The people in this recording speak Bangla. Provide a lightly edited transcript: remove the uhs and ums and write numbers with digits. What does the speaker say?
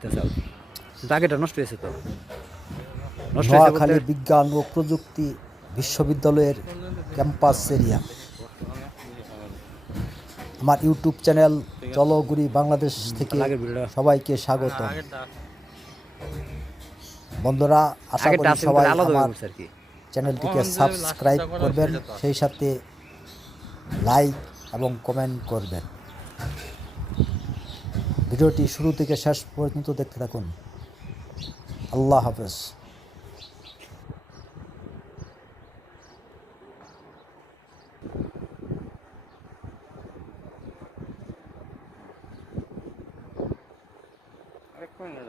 কিন্তু আগেটা নষ্ট হয়েছে তো। নষ্ট হয়েছে বলতে নোয়াখালী বিজ্ঞান ও প্রযুক্তি বিশ্ববিদ্যালয়ের ক্যাম্পাস এরিয়া। আমার ইউটিউব চ্যানেল চলো ঘুরি বাংলাদেশ থেকে আগের ভিডিওটা সবাইকে স্বাগতম। বন্ধুরা, আশা আগেরটা করি আছে কিন্তু সবাই আলাদা হয়ে আমার পড়ছে আর কি। চ্যানেলটিকে সাবস্ক্রাইব করবেন, সেই সাথে লাইক এবং কমেন্ট করবেন। ভিডিওটি শুরু থেকে শেষ পর্যন্ত দেখতে থাকুন। আল্লাহ হাফেজ। আরেক মিনিট